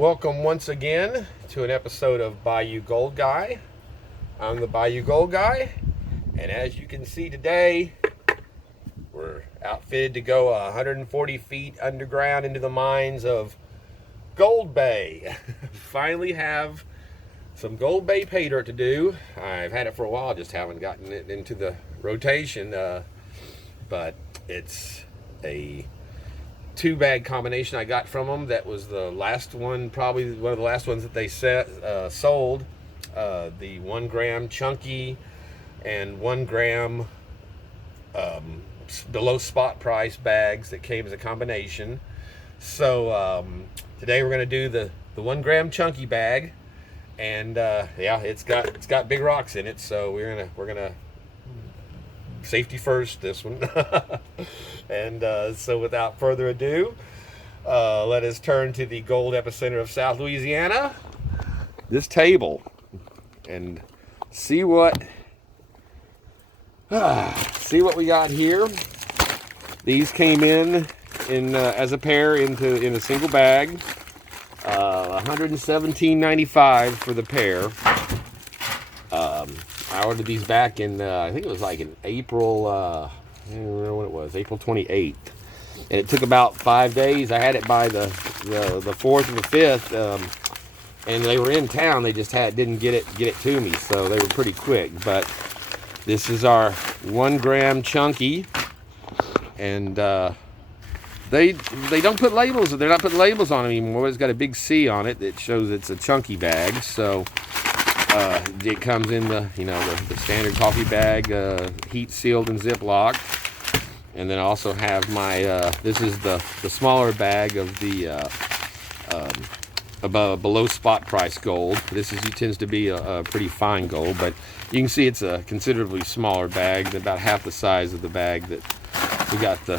Welcome once again to an episode of Bayou Gold Guy. I'm the Bayou Gold Guy, and as you can see today, we're outfitted to go 140 feet underground into the mines of GoldBay. Finally have some GoldBay Paydirt to do. I've had it for a while, just haven't gotten it into the rotation, but it's a two-bag combination I got from them. That was the last one, probably one of the last ones that they sold. The 1 gram chunky and 1 gram below spot price bags that came as a combination. So today we're going to do the 1 gram chunky bag, and yeah, it's got big rocks in it, so we're gonna safety first this one. And so without further ado, let us turn to the gold epicenter of South Louisiana, this table, and see what we got here. These came in as a pair in a single bag, $117.95 for the pair. I ordered these back in I think it was like in April. I don't remember when it was, April 28th, and it took about 5 days. I had it by the 4th or the 5th, and they were in town. They just didn't get it to me, so they were pretty quick. But this is our 1 gram chunky, and they don't put labels. They're not putting labels on it anymore. It's got a big C on it that shows it's a chunky bag. So it comes in the standard coffee bag, heat sealed and Ziploc. And then I also have my this is the smaller bag of the below spot price gold. This tends to be a pretty fine gold, but you can see it's a considerably smaller bag, about half the size of the bag that we got the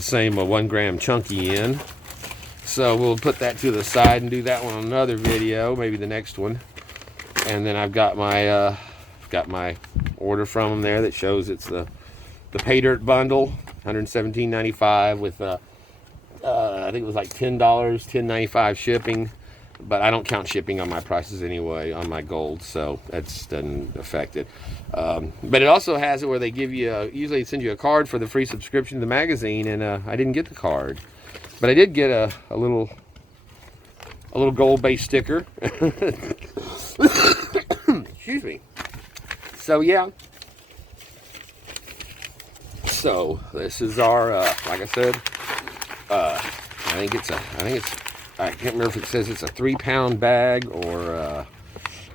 same 1 gram chunky in. So we'll put that to the side and do that one on another video, maybe the next one. And then I've got my order from them there that shows it's the Paydirt bundle, $117.95 with I think it was like $10, $10.95 shipping, but I don't count shipping on my prices anyway on my gold, so that doesn't affect it. But it also has it where they give you usually send you a card for the free subscription to the magazine, and I didn't get the card, but I did get a little GoldBay sticker. Excuse me. So yeah. So this is our like I said, I can't remember if it says it's a 3-pound bag or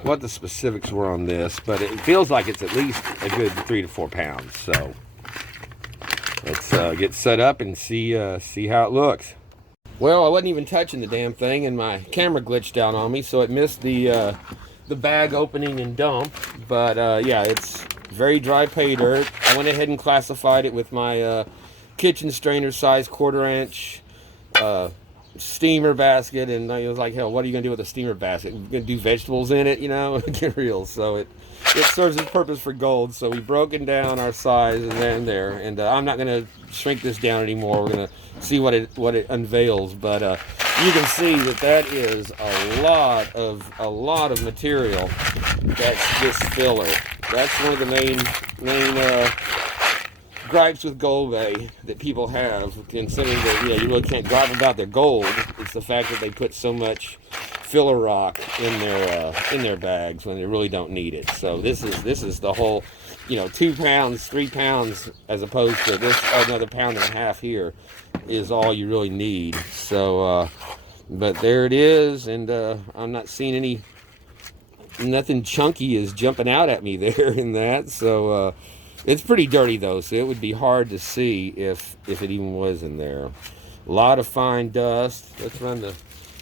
what the specifics were on this, but it feels like it's at least a good 3 to 4 pounds. So let's get set up and see how it looks. Well, I wasn't even touching the damn thing, and my camera glitched out on me, so it missed the bag opening and dump. But yeah, it's very dry pay dirt. I went ahead and classified it with my kitchen strainer size 1/4 inch steamer basket, and I was like, hell, what are you gonna do with a steamer basket? You're gonna do vegetables in it, Get real. So it serves its purpose for gold. So we've broken down our size and there, and I'm not gonna shrink this down anymore. We're gonna see what it unveils. But you can see that is a lot of material. That's this filler. That's one of the main gripes with GoldBay that people have, considering that you really can't gripe about their gold. It's the fact that they put so much filler rock in their bags when they really don't need it. So this is the whole 2 pounds, 3 pounds, as opposed to this another 1.5 pounds here is all you really need. So but there it is, and I'm not seeing nothing chunky is jumping out at me there in that. So it's pretty dirty though, so it would be hard to see if it even was in there. A lot of fine dust.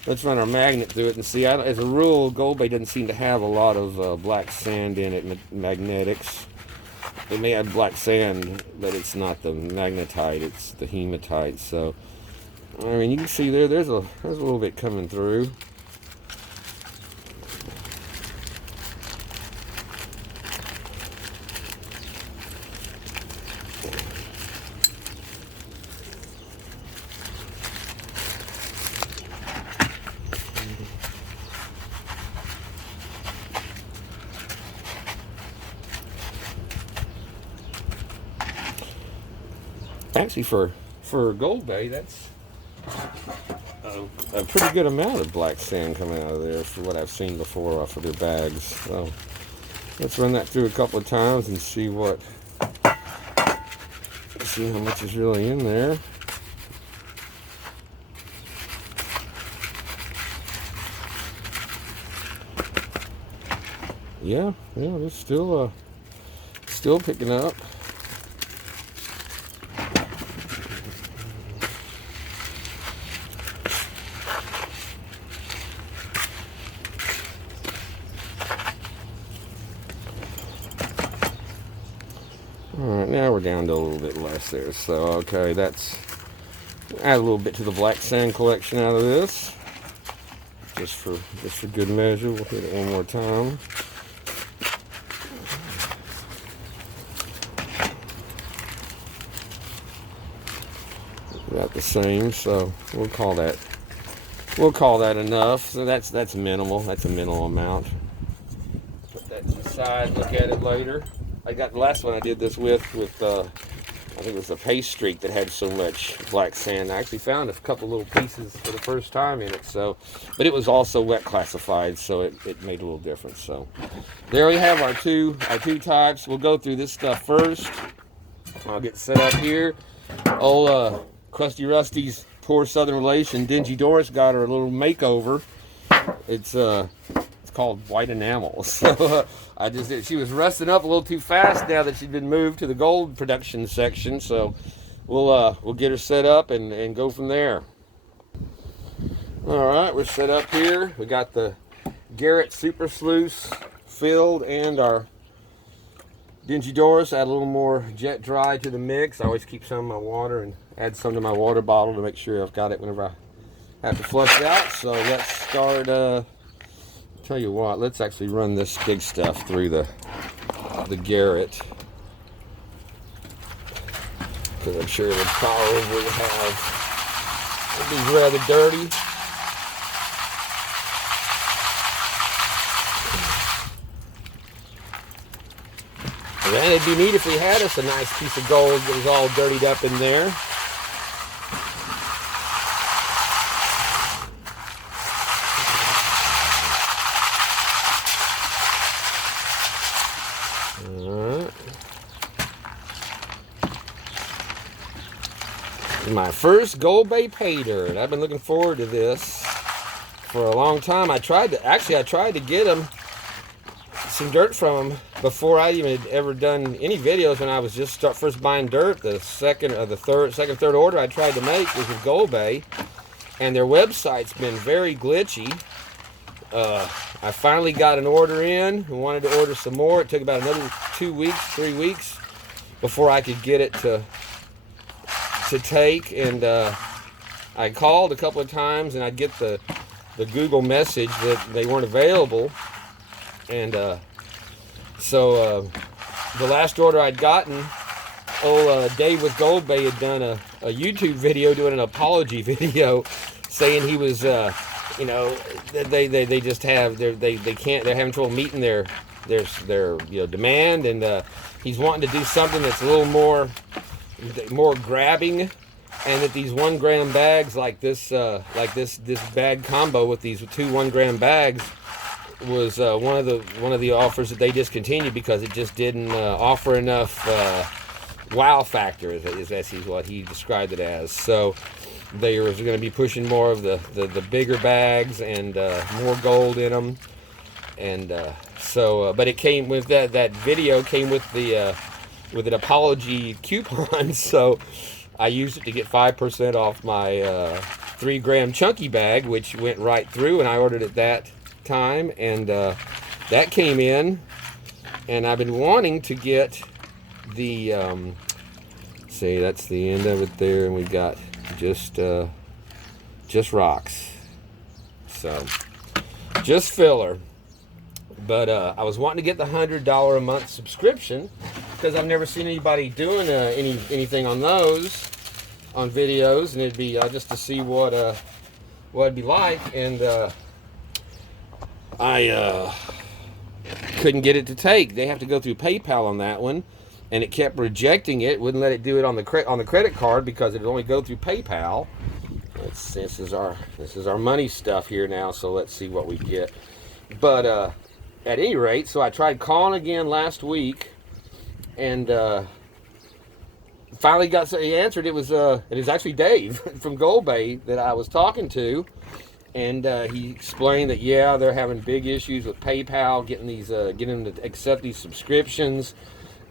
Let's run our magnet through it and see. As a rule, GoldBay doesn't seem to have a lot of black sand in it. Magnetics. It may have black sand, but it's not the magnetite. It's the hematite. So I mean, you can see there's a little bit coming through. Actually, for GoldBay, that's a pretty good amount of black sand coming out of there for what I've seen before off of their bags. So let's run that through a couple of times and see how much is really in there. Yeah, it's still picking up. Alright, now we're down to a little bit less there. So, okay, that's add a little bit to the black sand collection out of this. Just for good measure. We'll hit it one more time. About the same, so we'll call that enough. So that's minimal. That's a minimal amount. Put that to the side, look at it later. I got the last one I did this with I think it was a paste streak that had so much black sand. I actually found a couple little pieces for the first time in it, so, but it was also wet classified, so it made a little difference. So there we have our two types. We'll go through this stuff first. I'll get set up here. Old Crusty Rusty's poor southern relation, Dingy Doris, got her a little makeover. It's called white enamel. So she was rusting up a little too fast now that she'd been moved to the gold production section. So we'll get her set up and go from there. All right, we're set up here. We got the Garrett Super Sluice filled and our Dingy Doris. Add a little more jet dry to the mix. I always keep some of my water and add some to my water bottle to make sure I've got it whenever I have to flush it out. So let's start. Tell you what, let's actually run this big stuff through the Garrett, because I'm sure the power we have will be rather dirty. And it'd be neat if we had us a nice piece of gold that was all dirtied up in there. My first GoldBay Paydirt. I've been looking forward to this for a long time. I tried to get some dirt from them before I even had ever done any videos. When I was just first buying dirt, the second, third order I tried to make was with GoldBay, and their website's been very glitchy. I finally got an order in and wanted to order some more. It took about another 2 weeks, 3 weeks before I could get it to take, and I called a couple of times and I'd get the Google message that they weren't available, and so the last order I'd gotten, old Dave with GoldBay had done a YouTube video doing an apology video saying he was you know, they just have they're having trouble meeting their demand, and he's wanting to do something that's a little more grabbing, and that these 1 gram bags like this bag combo with these 2 1-gram bags was one of the offers that they discontinued because it just didn't offer enough wow factor, is what he described it as. So they were going to be pushing more of the bigger bags and more gold in them, and but it came with that video came with with an apology coupon, so I used it to get 5% off my 3 gram chunky bag, which went right through, and I ordered it that time, and that came in, and I've been wanting to get the see, that's the end of it there, and we got just rocks, so just filler. But I was wanting to get the $100 a month subscription because I've never seen anybody doing anything on those on videos, and it'd be just to see what it'd be like, and I couldn't get it to take. They have to go through PayPal on that one, and it kept rejecting it. Wouldn't let it do it on the credit card because it would only go through PayPal. This is our money stuff here now. So let's see what we get. But at any rate, so I tried calling again last week, and finally he answered. It was actually Dave from GoldBay that I was talking to, and he explained that yeah, they're having big issues with PayPal getting them to accept these subscriptions,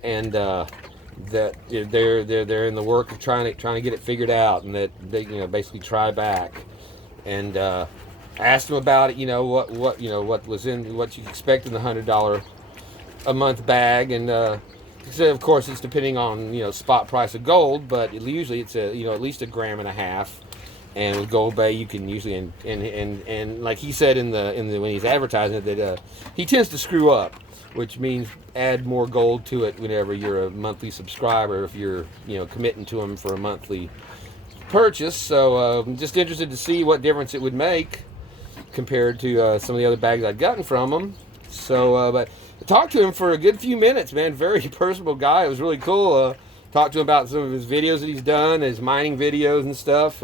and that they're in the work of trying to get it figured out, and that they basically try back, and asked him about it. What you expect in the $100 a month bag, and so of course it's depending on spot price of gold, but usually it's at least 1.5 grams. And with GoldBay, you can usually and like he said in the when he's advertising it, that he tends to screw up, which means add more gold to it whenever you're a monthly subscriber, if you're committing to him for a monthly purchase. So I'm just interested to see what difference it would make compared to some of the other bags I'd gotten from him. So but I talked to him for a good few minutes, man. Very personable guy. It was really cool. Talked to him about some of his videos that he's done, his mining videos and stuff.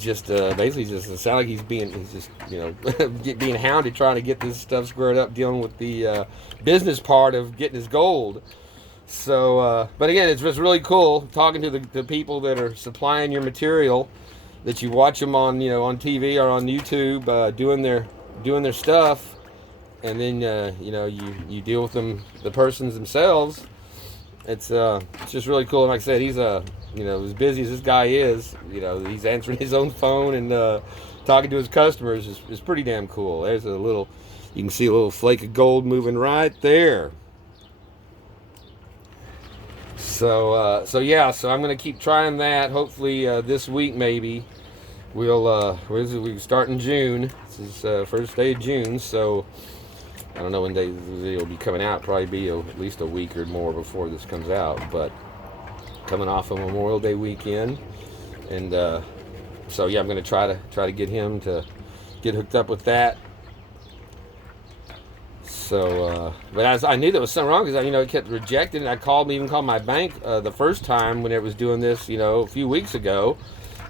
Just basically just it sounds like he's just being hounded, trying to get this stuff squared up, dealing with the business part of getting his gold. So, but again, it's just really cool talking to the people that are supplying your material, that you watch them on on TV or on YouTube doing their stuff, and then you deal with them, the persons themselves. It's just really cool. And like I said, he's as busy as this guy is, he's answering his own phone and talking to his customers is pretty damn cool. There's you can see a little flake of gold moving right there. So yeah, so I'm gonna keep trying that. Hopefully this week maybe we start in June. This is first day of June, so I don't know when the video will be coming out. Probably be at least a week or more before this comes out. But coming off of Memorial Day weekend, and so yeah, I'm going to try to get him to get hooked up with that. So, but as I knew there was something wrong because it kept rejecting. I even called my bank the first time when it was doing this, a few weeks ago,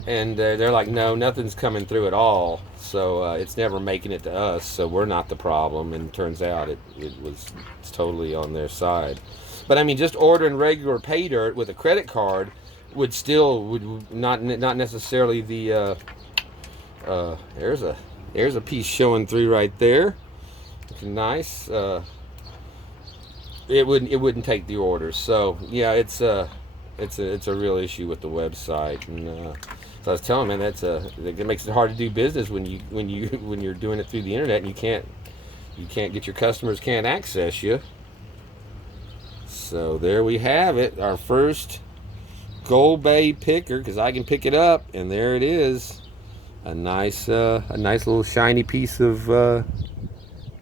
and they're like, no, nothing's coming through at all. So it's never making it to us. So we're not the problem. And it turns out it's totally on their side. But I mean, just ordering regular pay dirt with a credit card would not necessarily the there's a piece showing through right there. It's nice. It wouldn't take the order. So yeah, it's a real issue with the website. And so I was telling him, man, it makes it hard to do business when you're doing it through the internet and you can't get your customers, can't access you. So there we have it, our first GoldBay picker, because I can pick it up, and there it is, a nice little shiny piece of.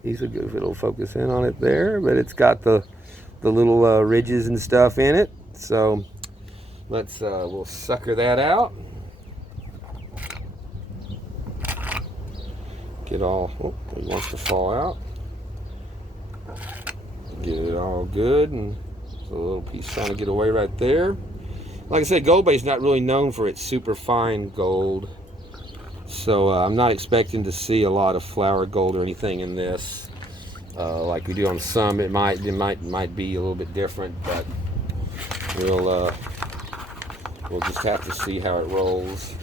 If it'll focus in on it there, but it's got the little ridges and stuff in it. So we'll sucker that out. Get all. Oh, it wants to fall out. Get it all good, and a little piece trying to get away right there. Like I said, GoldBay is not really known for its super fine gold, so I'm not expecting to see a lot of flour gold or anything in this, like we do on some. It might be a little bit different, but we'll just have to see how it rolls.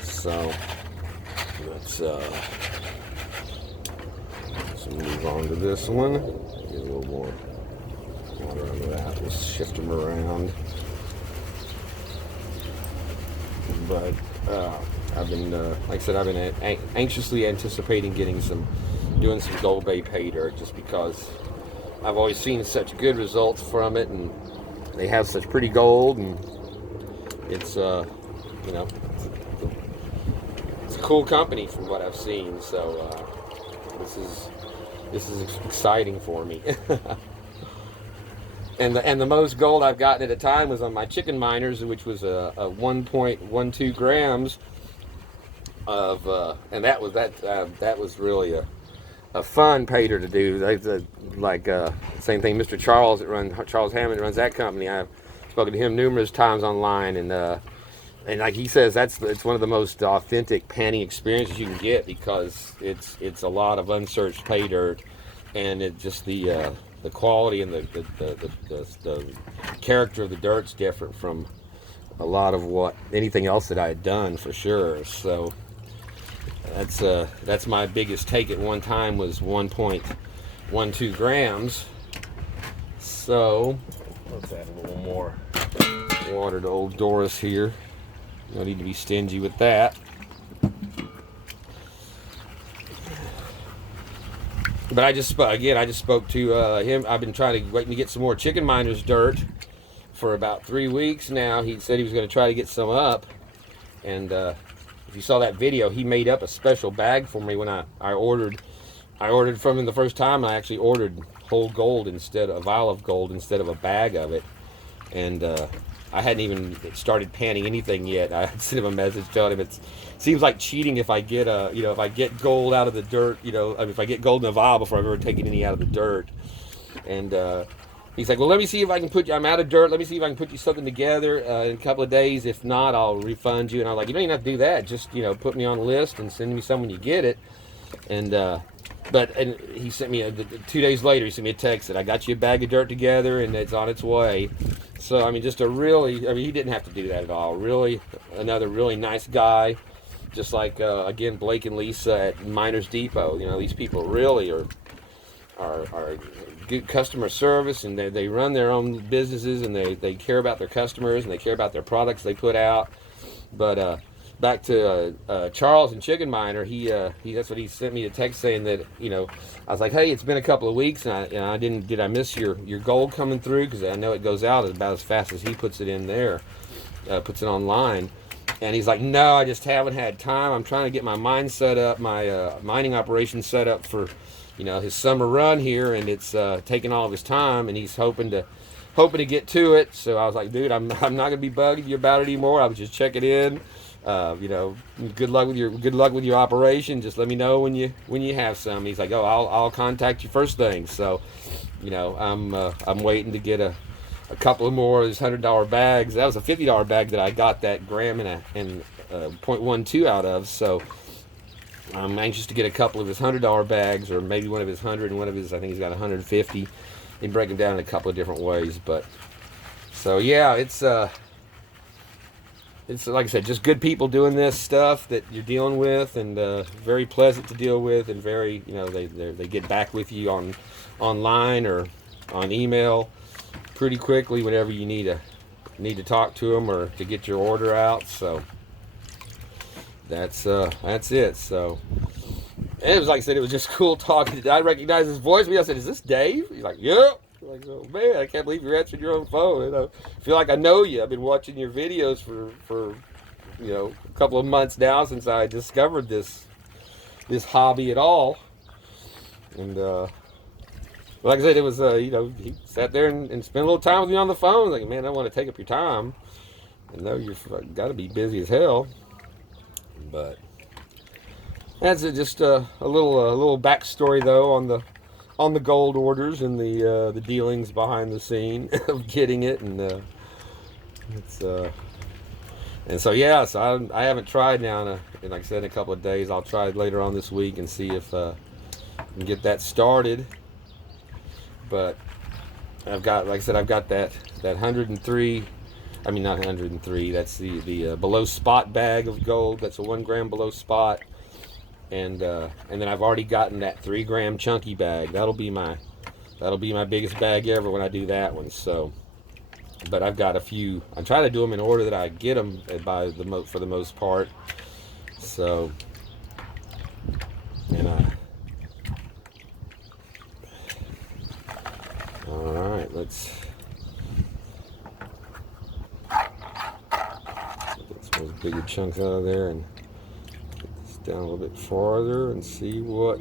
So let's move on to this one. Get a little more water under that. Let's shift them around. But I've been, like I said, I've been anxiously anticipating doing some GoldBay Paydirt, just because I've always seen such good results from it, and they have such pretty gold, and it's it's a cool company from what I've seen. So this is exciting for me. And the most gold I've gotten at a time was on my chicken miners, which was a 1.12 grams of, and that was really a fun pay dirt to do. Like same thing. Mr. Charles Charles Hammond runs that company. I've spoken to him numerous times online, and like he says, it's one of the most authentic panning experiences you can get, because it's a lot of unsearched pay dirt, and it just the quality and the character of the dirt's different from a lot of anything else that I had done, for sure. So that's my biggest take at one time, was 1.12 grams. So let's add a little more water to old Doris here. No need to be stingy with that. But I just spoke to him. I've been waiting to get some more chicken miners dirt for about 3 weeks now. He said he was going to try to get some up, and if you saw that video, he made up a special bag for me when I ordered from him the first time. I actually ordered whole gold instead of a vial of gold instead of a bag of it, and I hadn't even started panning anything yet. I sent him a message telling him it seems like cheating if I get if I get gold out of the dirt, if I get gold in a vial before I've ever taken any out of the dirt. And he's like, well, let me see if I can I'm out of dirt. Let me see if I can put you something together in a couple of days. If not, I'll refund you. And I was like, you don't even have to do that. Just, put me on a list and send me some when you get it. And he sent me 2 days later, he sent me a text that I got you a bag of dirt together and it's on its way. So, he didn't have to do that at all. Really, another really nice guy. Just like, again, Blake and Lisa at Miners Depot. These people really are good customer service, and they run their own businesses, and they care about their customers, and they care about their products they put out. But back to Charles and Chicken Miner, he that's what he sent me a text saying that, I was like, hey, it's been a couple of weeks, and did I miss your gold coming through? Because I know it goes out about as fast as he puts it in there, puts it online. And he's like, no, I just haven't had time. I'm trying to get my mine set up, my mining operation set up for, his summer run here, and it's taking all of his time, and he's hoping to get to it. So I was like, dude, I'm not gonna be bugging you about it anymore. I was just checking in. Good luck with your operation. Just let me know when you have some. And he's like, oh, I'll contact you first thing. So, I'm waiting to get a couple of more of these $100 bags. That was a $50 bag that I got that gram and 0.12 out of. So I'm anxious to get a couple of his $100 bags, or maybe one of his 100 and one of his, I think he's got 150, and break them down in a couple of different ways. But so yeah, it's like I said, just good people doing this stuff that you're dealing with, and very pleasant to deal with, and very, they get back with you online or on email pretty quickly whenever you need to talk to them or to get your order out. So that's it. So, and it was like I said, it was just cool talking. I recognized his voice. I said, "Is this Dave?" He's like, "Yep." I'm like, oh man, I can't believe you're answering your own phone. I feel like I know you. I've been watching your videos for a couple of months now since I discovered this hobby at all. And like I said, it was he sat there and spent a little time with me on the phone. Like, man, I don't want to take up your time. I know you've got to be busy as hell. But that's just a little backstory though on the gold orders and the dealings behind the scene of getting it, and so yeah. So I haven't tried now in like I said, in a couple of days. I'll try later on this week and see if I can get that started. But I've got, like I said, I've got that 103. I mean, not 103. That's the below spot bag of gold. That's a 1 gram below spot, and then I've already gotten that 3 gram chunky bag. That'll be my biggest bag ever when I do that one. So, but I've got a few. I try to do them in order that I get them for the most part. So, and all right, let's. Those bigger chunks out of there and get this down a little bit farther and see what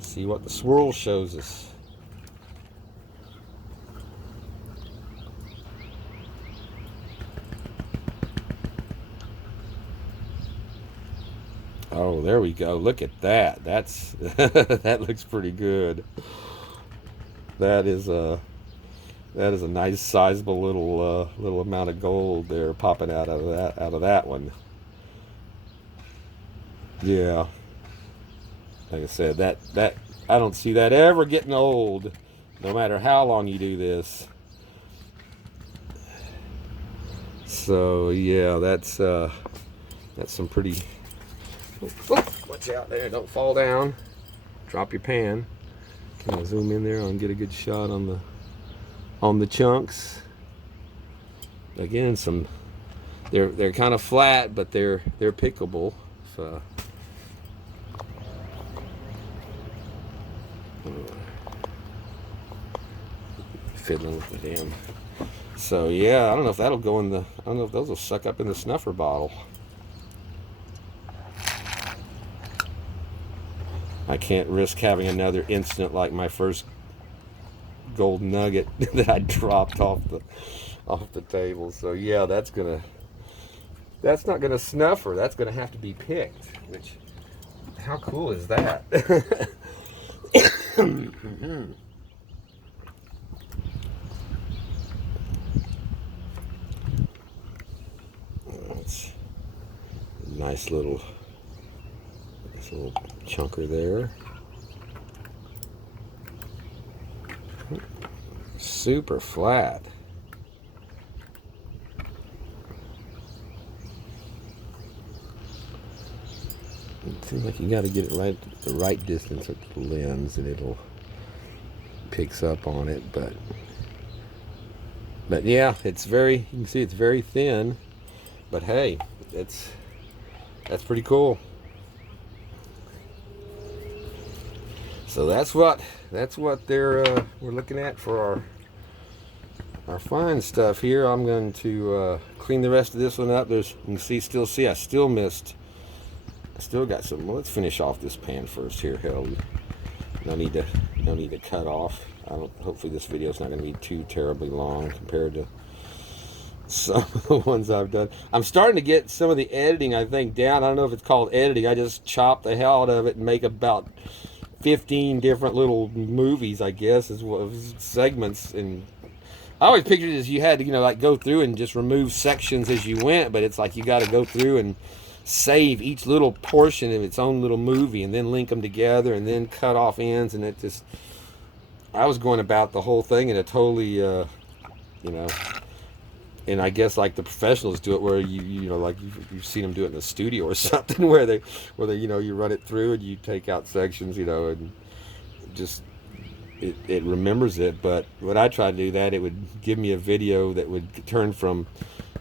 the swirl shows us. Oh, there we go. Look at that. That's that looks pretty good. That is a nice sizable little amount of gold there popping out of that one. Yeah. Like I said, that I don't see that ever getting old, no matter how long you do this. So yeah, that's some pretty. Oh, watch out there! Don't fall down. Drop your pan. Can I zoom in there and get a good shot on the chunks? Again, they're kind of flat, but they're pickable. So. Fiddling with the damn. So yeah, I don't know if that'll go in the. I don't know if those will suck up in the snuffer bottle. I can't risk having another incident like my first gold nugget that I dropped off the table. So yeah, that's not gonna snuffer. That's gonna have to be picked. Which, how cool is that? That's a nice little chunker there. Super flat. It seems like you got to get it right at the right distance with the lens, and it'll picks up on it. But yeah, it's very. You can see it's very thin. But hey, that's pretty cool. So that's what we're looking at for our fine stuff here. I'm going to clean the rest of this one up. You can still see I still missed. I still got some. Well, let's finish off this pan first here. Hell, no need to cut off. Hopefully this video is not going to be too terribly long compared to some of the ones I've done. I'm starting to get some of the editing, I think, down. I don't know if it's called editing. I just chop the hell out of it and make about 15 different little movies, I guess, as well as segments. And I always pictured it as you had to, like go through and just remove sections as you went, but it's like you got to go through and save each little portion of its own little movie and then link them together and then cut off ends. And I was going about the whole thing in a totally, and I guess like the professionals do it, where like you've seen them do it in the studio or something, where they you run it through and you take out sections, and just it remembers it. But when I tried to do that, it would give me a video that would turn from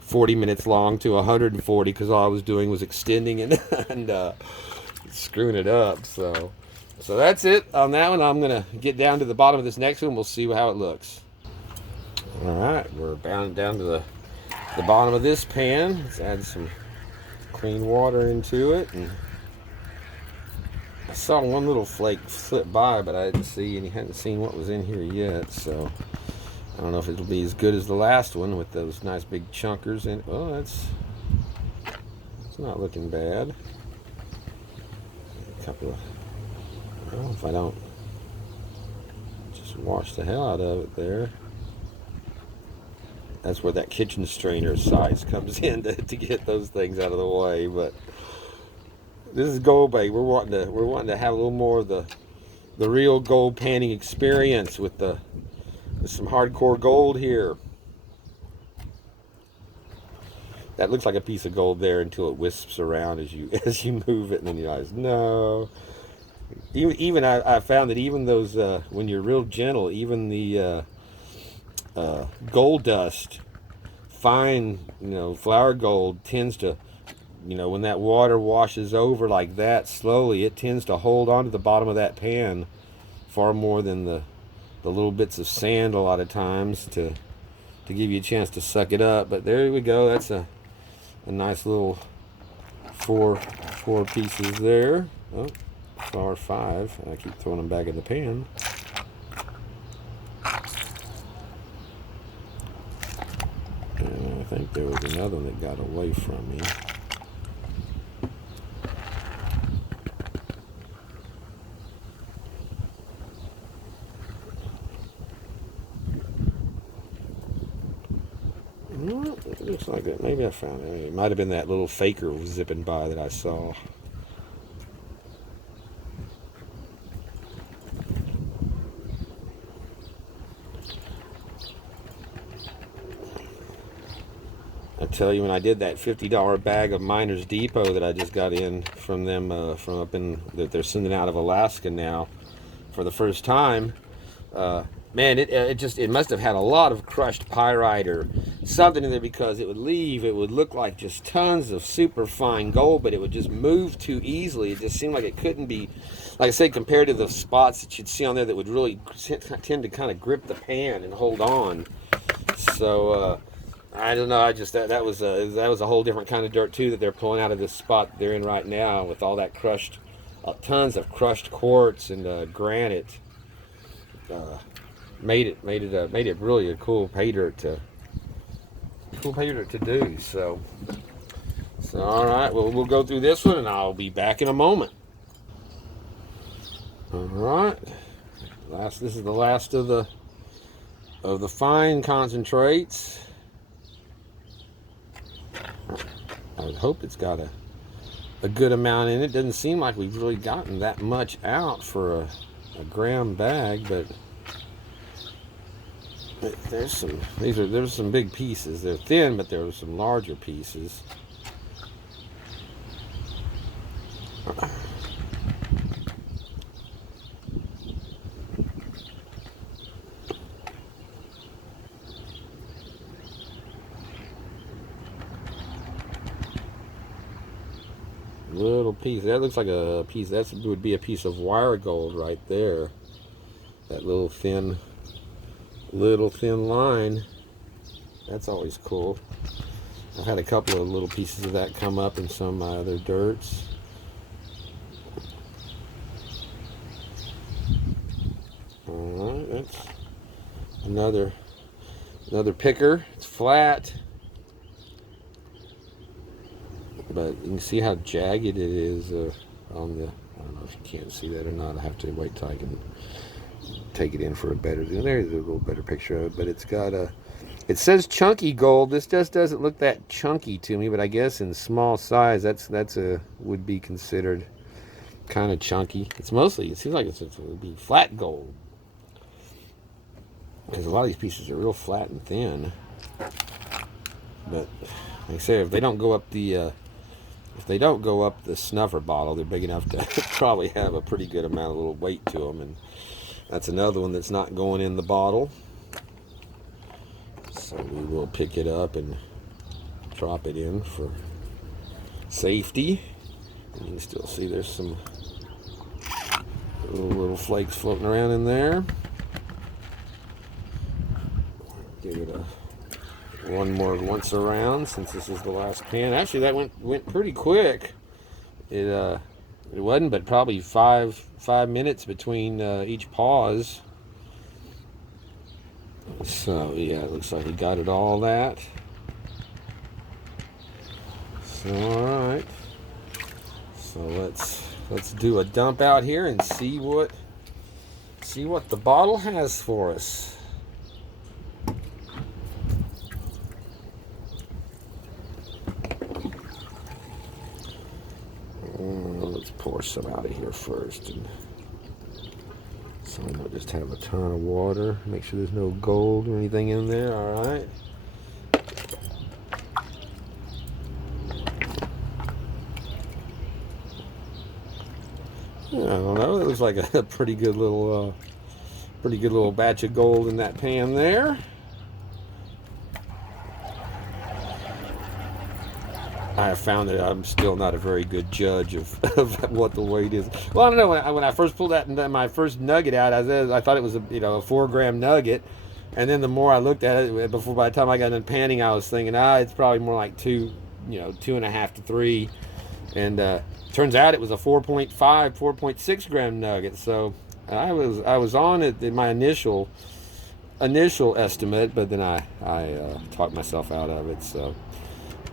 40 minutes long to 140, because all I was doing was extending and screwing it up. So that's it on that one. I'm gonna get down to the bottom of this next one. We'll see how it looks. All right, we're bound down to the bottom of this pan. Let's add some clean water into it. And I saw one little flake slip by, but I didn't see, and you hadn't seen what was in here yet. So I don't know if it'll be as good as the last one with those nice big chunkers in. Oh, it's not looking bad. A couple of. Well, if I don't just wash the hell out of it there. That's where that kitchen strainer size comes in to get those things out of the way. But this is GoldBay. We're wanting to have a little more of the real gold panning experience with some hardcore gold here. That looks like a piece of gold there until it wisps around as you move it, and then you realize no. Even I found that even those when you're real gentle, even the gold dust, fine, flour gold tends to, when that water washes over like that slowly, it tends to hold on to the bottom of that pan far more than the little bits of sand a lot of times to give you a chance to suck it up. But there we go. That's a nice little four pieces there. Oh, or 5. I keep throwing them back in the pan. And I think there was another one that got away from me. looks like it. Maybe I found it. It might have been that little faker zipping by that I saw. I tell you, when I did that $50 bag of Miners Depot that I just got in from them, from up in, that they're sending out of Alaska now for the first time, man, it must have had a lot of crushed pyrite or something in there, because it would look like just tons of super fine gold, but it would just move too easily. It just seemed like it couldn't be, like I said, compared to the spots that you'd see on there that would really tend to kind of grip the pan and hold on. So, I don't know. I just that was a whole different kind of dirt too that they're pulling out of this spot they're in right now, with all that crushed, tons of crushed quartz and granite. Made it really a cool pay dirt to do. So all right. Well, we'll go through this one, and I'll be back in a moment. All right. This is the last of the fine concentrates. I would hope it's got a good amount in it. Doesn't seem like we've really gotten that much out for a gram bag, but there's some big pieces. They're thin, but there were some larger pieces. Little piece. That looks like a piece. That would be a piece of wire gold right there. That little thin line. That's always cool. I've had a couple of little pieces of that come up in some of my other dirts. Alright, that's another picker. It's flat, but you can see how jagged it is on the, I don't know if you can't see that or not. I have to wait till I can take it in for a better, there's a little better picture of it, but it's got it says chunky gold. This just doesn't look that chunky to me, but I guess in small size that's would be considered kind of chunky. It seems like it would be flat gold, because a lot of these pieces are real flat and thin. But like I say, if they don't go up the snuffer bottle, they're big enough to probably have a pretty good amount of little weight to them. And that's another one that's not going in the bottle. So we will pick it up and drop it in for safety. And you can still see there's some little flakes floating around in there. Give it one more once around, since this is the last pan. Actually, that went pretty quick. It wasn't, but probably five minutes between each pause. So yeah, it looks like he got it all that. So all right. So let's do a dump out here and see what the bottle has for us. Let's pour some out of here first, and so we don't just have a ton of water. Make sure there's no gold or anything in there. All right. I don't know. It looks like a pretty good little batch of gold in that pan there. I have found that I'm still not a very good judge of what the weight is. Well, I don't know. When I first pulled my first nugget out, I thought it was a 4 gram nugget, and then the more I looked at it, by the time I got done panning, I was thinking, it's probably more like 2.5 to 3, and turns out it was a 4.5, 4.6 gram nugget. So I was on it in my initial estimate, but then I talked myself out of it. So,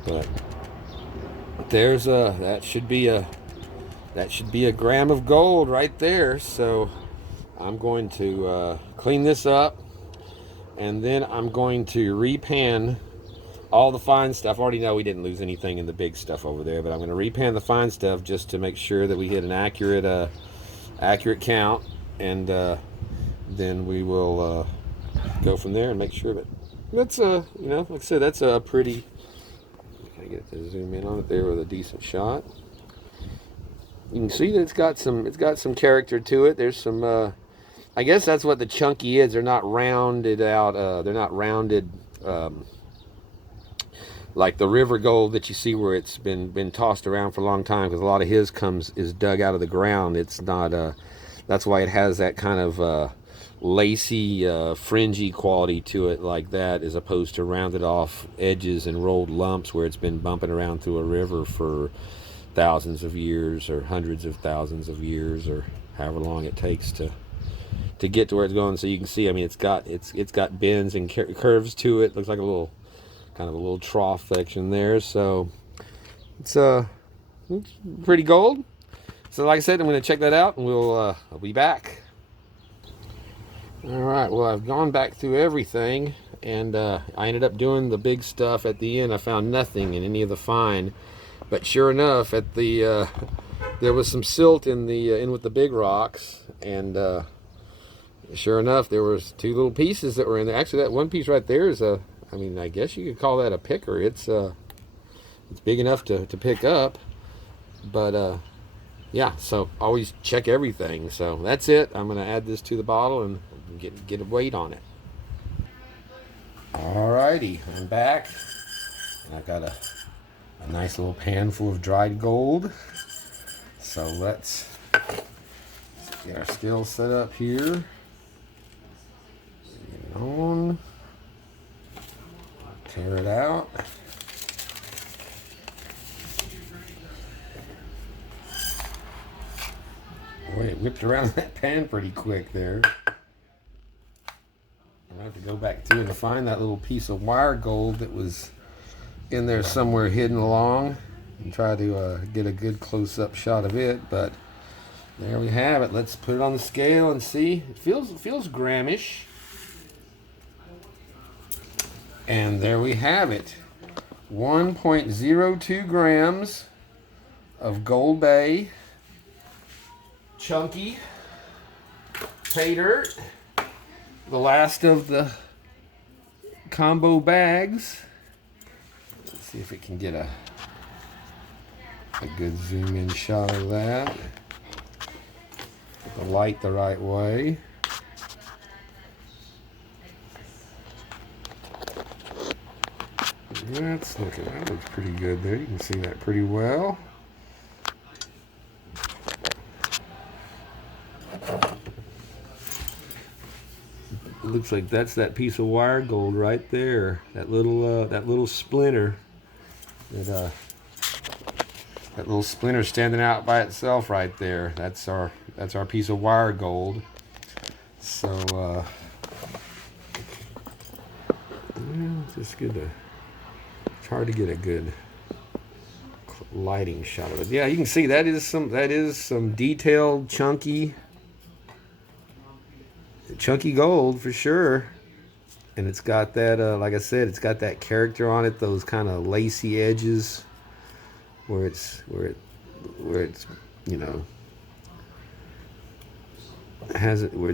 but. There's that should be a gram of gold right there. So I'm going to clean this up, and then I'm going to repan all the fine stuff. I already know we didn't lose anything in the big stuff over there, but I'm going to repan the fine stuff just to make sure that we hit an accurate count, and then we will go from there and make sure. But that's like I said, that's a pretty. Can I get to zoom in on it there with a decent shot? You can see that it's got some character to it. There's some. I guess that's what the chunky is. They're not rounded out. They're not rounded. Like the river gold that you see where it's been tossed around for a long time, because a lot of his is dug out of the ground. It's not that's why it has that kind of lacy fringy quality to it like that, as opposed to rounded off edges and rolled lumps where it's been bumping around through a river for thousands of years or hundreds of thousands of years, or however long it takes to get to where it's going. So you can see, I mean, it's got bends and curves to it. Looks like a little trough section there. So it's pretty gold. So like I said, I'm going to check that out, and I'll be back. All right, well, I've gone back through everything, and I ended up doing the big stuff at the end. I found nothing in any of the fine, but sure enough, at the there was some silt in with the big rocks, and sure enough, there was two little pieces that were in there. Actually, that one piece right there is I mean, I guess you could call that a picker. It's big enough to pick up, but yeah. So always check everything. So that's it. I'm gonna add this to the bottle and get a weight on it. Alrighty, I'm back, and I've got a nice little pan full of dried gold. So let's get our scale set up here. Get it on. Tear it out. Boy, it whipped around that pan pretty quick there. I'll have to go back through and find that little piece of wire gold that was in there somewhere hidden along, and try to get a good close-up shot of it. But there we have it. Let's put it on the scale and see. It feels gramish. And there we have it. 1.02 grams of GoldBay chunky pay dirt. The last of the combo bags. Let's see if it can get a good zoom in shot of that. Get the light the right way. That looks pretty good there. You can see that pretty well. It looks like that's that piece of wire gold right there. That little splinter. That little splinter standing out by itself right there. That's our piece of wire gold. So it's just good to. It's hard to get a good lighting shot of it. Yeah, you can see that is some detailed chunky gold for sure. And it's got that like I said, it's got that character on it, those kind of lacy edges where it's where it's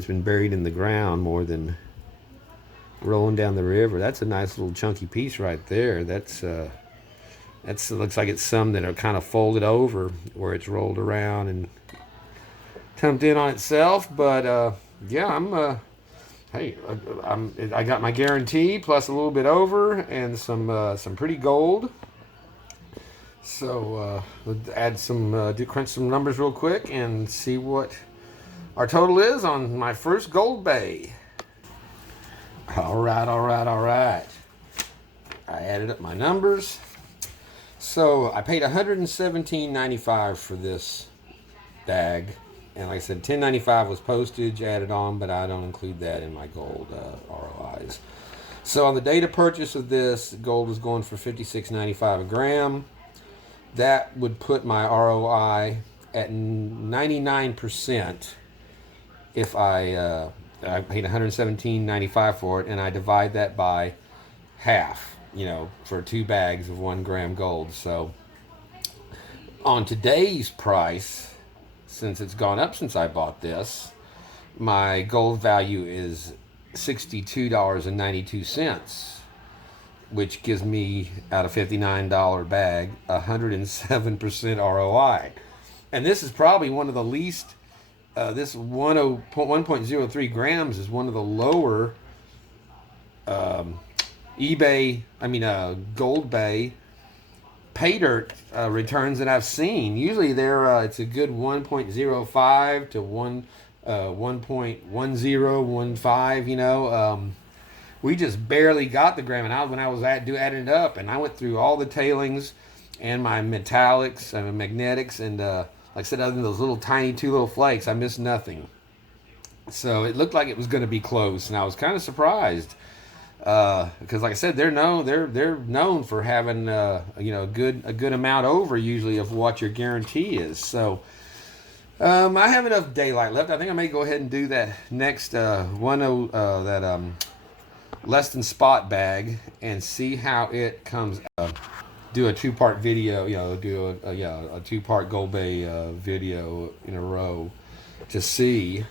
been buried in the ground more than rolling down the river. That's a nice little chunky piece right there. That's looks like it's some that are kind of folded over where it's rolled around and tumped in on itself. But yeah, I got my guarantee plus a little bit over and some pretty gold. So we'll add crunch some numbers real quick and see what our total is on my first GoldBay. All right. I added up my numbers. So I paid $117.95 for this bag, and like I said, $10.95 was postage added on, but I don't include that in my gold ROIs. So on the date of purchase of this, gold was going for $56.95 a gram. That would put my ROI at 99% if I paid $117.95 for it, and I divide that by half. you know, for 2 bags of 1 gram gold. So on today's price, since it's gone up since I bought this, my gold value is $62.92, which gives me, out of $59 bag, 107% ROI. And this is probably one of the least, this 1.03 grams is one of the lower GoldBay Paydirt returns that I've seen. Usually it's a good 1.05 to 1.1015. You know, we just barely got the gram. And when I was adding it up, and I went through all the tailings and my metallics and magnetics, and like I said, other than those little tiny 2 little flakes, I missed nothing. So it looked like it was going to be close, and I was kind of surprised. Because like I said, they're known for having you know, a good amount over usually of what your guarantee is. So I have enough daylight left. I think I may go ahead and do that next less than spot bag and see how it comes. Do a 2-part video. You know, do a 2-part GoldBay video in a row to see